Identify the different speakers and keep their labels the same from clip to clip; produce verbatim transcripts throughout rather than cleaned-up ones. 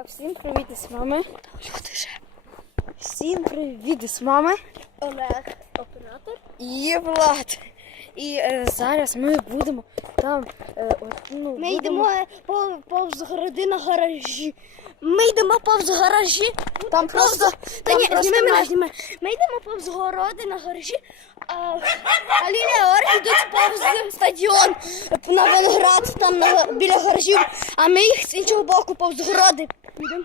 Speaker 1: Так, всім привіт із мами. Люди же. Всім привіт із мами.
Speaker 2: Олег, оператор.
Speaker 1: І Влад. І е, зараз ми будемо там. Е, от, ну,
Speaker 2: Ми
Speaker 1: будемо...
Speaker 2: йдемо повз городи на гаражі. Ми йдемо повз гаражі.
Speaker 1: Там просто.
Speaker 2: Та
Speaker 1: Там
Speaker 2: ні,
Speaker 1: просто
Speaker 2: зніми мене,
Speaker 1: на-
Speaker 2: зніми. Ми йдемо повз городи на гаражі, а, а Лілія Ори йдуть повз стадіон на Виноград, там на, біля гаражів. А ми їх з іншого боку повз городи. Йдемо.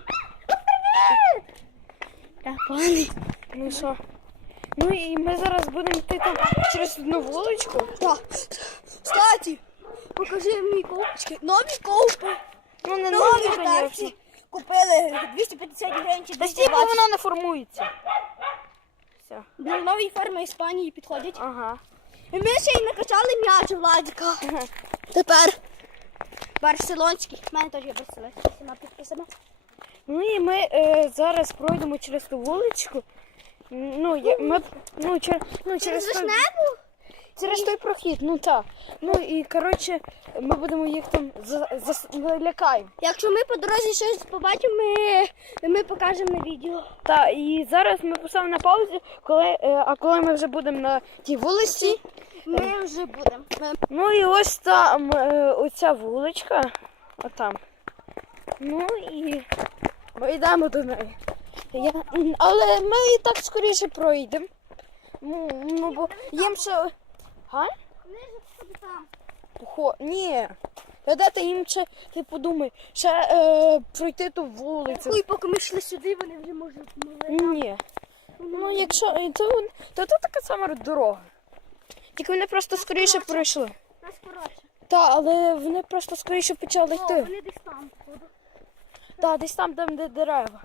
Speaker 2: Так, пані.
Speaker 1: Ну що? Ну і ми зараз будемо йти там через одну вуличку.
Speaker 2: Так. Кстати, покажи мені ковпочки. Нові ковпи.
Speaker 1: Ну не
Speaker 2: Нові
Speaker 1: нові,
Speaker 2: редакції.
Speaker 1: звісно.
Speaker 2: Купили двісті п'ятдесят гривень чи
Speaker 1: Та
Speaker 2: двісті
Speaker 1: стільки
Speaker 2: двадцять.
Speaker 1: воно не формується. Все.
Speaker 2: Для нової форми Іспанії підходять.
Speaker 1: Ага.
Speaker 2: І ми ще й накачали м'яч у Владіка. Тепер барселонський. У мене теж є барселонський. Всіма підписами.
Speaker 1: Ну і ми е, зараз пройдемо через ту вуличку. Ну, я, ми, ну, чер, ну, через, той,
Speaker 2: Вишневу?
Speaker 1: через той прохід, ну так. Ну і коротше, ми будемо їх там за, за, залякаємо.
Speaker 2: Якщо ми по дорозі щось побачимо, ми, ми покажемо на відео.
Speaker 1: Так, і зараз ми поставимо на паузу, коли, е, а коли ми вже будемо на тій вулиці.
Speaker 2: Ми вже будемо. Ми...
Speaker 1: Ну і ось там е, оця вуличка. Отам. Ну і ми йдемо до неї. Я, але ми і так скоріше пройдемо. Ну, ну бо їм ще. Га?
Speaker 2: Вони ж собі там.
Speaker 1: Хо, ні. Та де ти їм ще, ти подумай, ще е, пройти ту вулицю.
Speaker 2: Ой, поки ми йшли сюди, вони вже можуть могли.
Speaker 1: Ні. Ну якщо, е, то, то, то така сама дорога. Тільки вони просто скоріше пройшли.
Speaker 2: Нас коротше.
Speaker 1: Так, але вони просто скоріше почали
Speaker 2: О,
Speaker 1: йти.
Speaker 2: вони десь там, походу.
Speaker 1: Так, десь там, там, де дерева.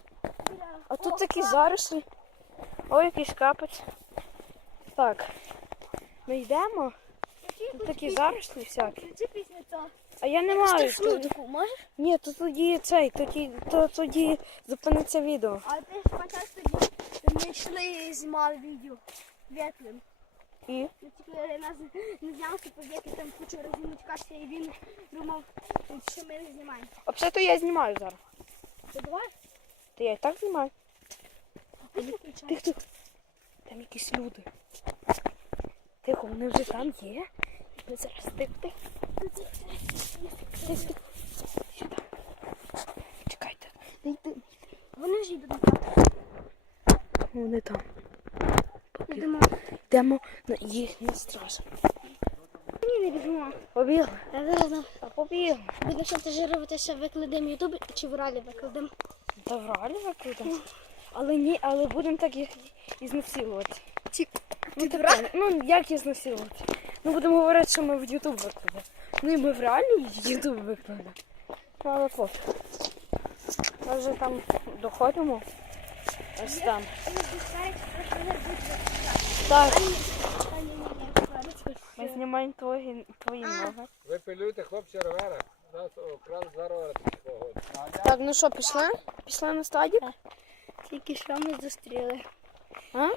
Speaker 1: А тут такі зарослі. Ой, якийсь капець. Так. Ми йдемо. Тут такі зарослі всякі.
Speaker 2: Включи пісню цього.
Speaker 1: А я не маю.
Speaker 2: Страшну
Speaker 1: то-
Speaker 2: таку, можеш?
Speaker 1: Ні, то тоді цей, тоді, то тоді зупиниться відео.
Speaker 2: А ти ж пам'ятаєш тоді, ми йшли і знімали відео. Вєтлим.
Speaker 1: І?
Speaker 2: Ну, тільки нас не зняв, що повіки там кучу разів мучкався, і він думав, що ми не знімаємо.
Speaker 1: А все то я знімаю зараз.
Speaker 2: Ти давай?
Speaker 1: Та я і так знімаю.
Speaker 2: Тихо,
Speaker 1: Тихо, тихо. Там якісь люди. Тихо, вони вже там є. Ми зараз тихо, тихо. Тихо, тихо. Сюди. Чекайте. Не йди.
Speaker 2: Вони ж йдуть на хату.
Speaker 1: Вони там.
Speaker 2: Йдемо.
Speaker 1: Йдемо на їхню стражу.
Speaker 2: Ні, не біжимо.
Speaker 1: Побігли.
Speaker 2: Я зараз на-
Speaker 1: А побігли.
Speaker 2: будемо шантажувати, що викладемо ютуб чи в ралі викладемо.
Speaker 1: Та вралі викладемо. Але ні, але будемо так їх і знасилувати.
Speaker 2: Чи
Speaker 1: Ну, тепер, ну як їх знасилувати? Ну будемо говорити, що ми в Ютуб викладемо. Ну і ми в реальну Ютуб викладемо. Ну, але пофіг. Ми вже там доходимо. Ось там. Так, ми знімаємо твої, твої ноги.
Speaker 3: Ви пилюєте, хлопці, ровера. Нас украли два ровера такого.
Speaker 1: Так, ну що, пішли? Пішли на стадік?
Speaker 2: Тільки що ми зустріли.
Speaker 1: А?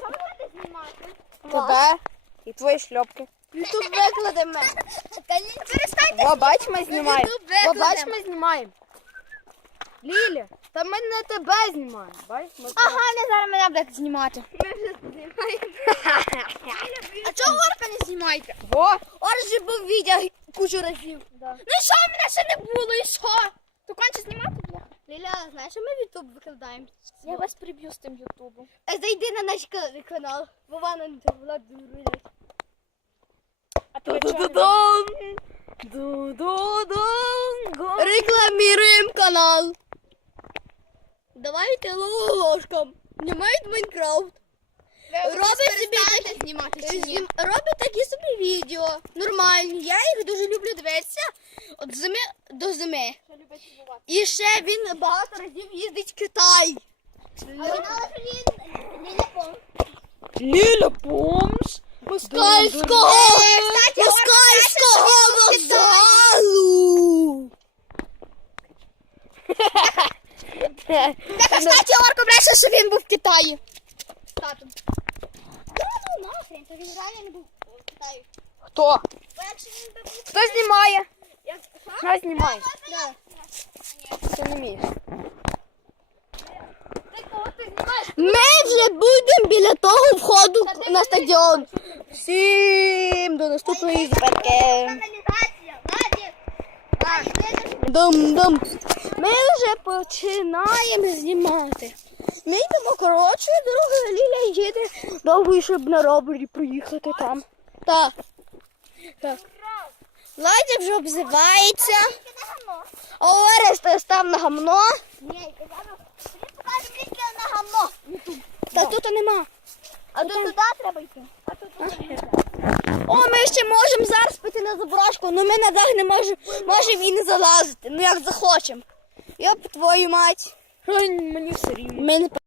Speaker 1: Тебе і твої шльопки.
Speaker 2: Ютуб викладемо. Перестаньте.
Speaker 1: О, бач, ми знімаємо.
Speaker 2: Ютуб
Speaker 1: О, бач,
Speaker 2: викладемо.
Speaker 1: ми знімаємо. Ліля, та ми не тебе знімаємо. Бач, ми
Speaker 2: Ага, не зараз мене буде знімати. Ми вже знімаємо. А чого Орка не знімаєте?
Speaker 1: Во,
Speaker 2: Орк же був відео кучу разів. Ну і що, мене ще не було, і що? То конче знімати? Ліля, знаєш, що ми в Ютуб викладаємо?
Speaker 1: я вас приб'ю з тим Ютубом.
Speaker 2: А зайди на наш ка- канал. Вована не там була дурить.
Speaker 1: А ти Ду-ду-дун! Ду-ду-дун! Го-
Speaker 2: Рекламируем канал. Давайте ложкам. Знімають Майнкрафт. Робить собі знімати чи ні? Робить такі собі відео. Нормальні. Я їх дуже люблю дивитися. От зими до зими. І ще він багато разів їздить в Китай.
Speaker 1: Ліля Помс!
Speaker 2: Москальського! Москальського вокзалу! Так, а кстати, Орко бреше, що він був в Китаї. Татом. Ну, нахрен, то він реально не був в Китаї.
Speaker 1: Хто?
Speaker 2: Бо якщо він би був...
Speaker 1: Хто знімає?
Speaker 2: Як...
Speaker 1: На, знімай.
Speaker 2: Да.
Speaker 1: Ти не вмієш.
Speaker 2: походу на стадіон. Всім до наступної збірки. Дум-дум. Ми вже починаємо знімати. Ми йдемо коротшою дорогою, Ліля їде довго, щоб на ровері проїхати там. Так. Так. Ладя вже обзивається. А Орест став на гамно.
Speaker 4: Ні, казано, покажемо місце на гамно.
Speaker 2: Та тут нема.
Speaker 4: А то туди треба йти. А то туди.
Speaker 2: О, ми ще можемо зараз піти на заброшку, але ми на дах не можемо, можемо і не залазити, ну як захочемо. Йоп, твою мать.
Speaker 1: Мені все рівно.
Speaker 2: Ми не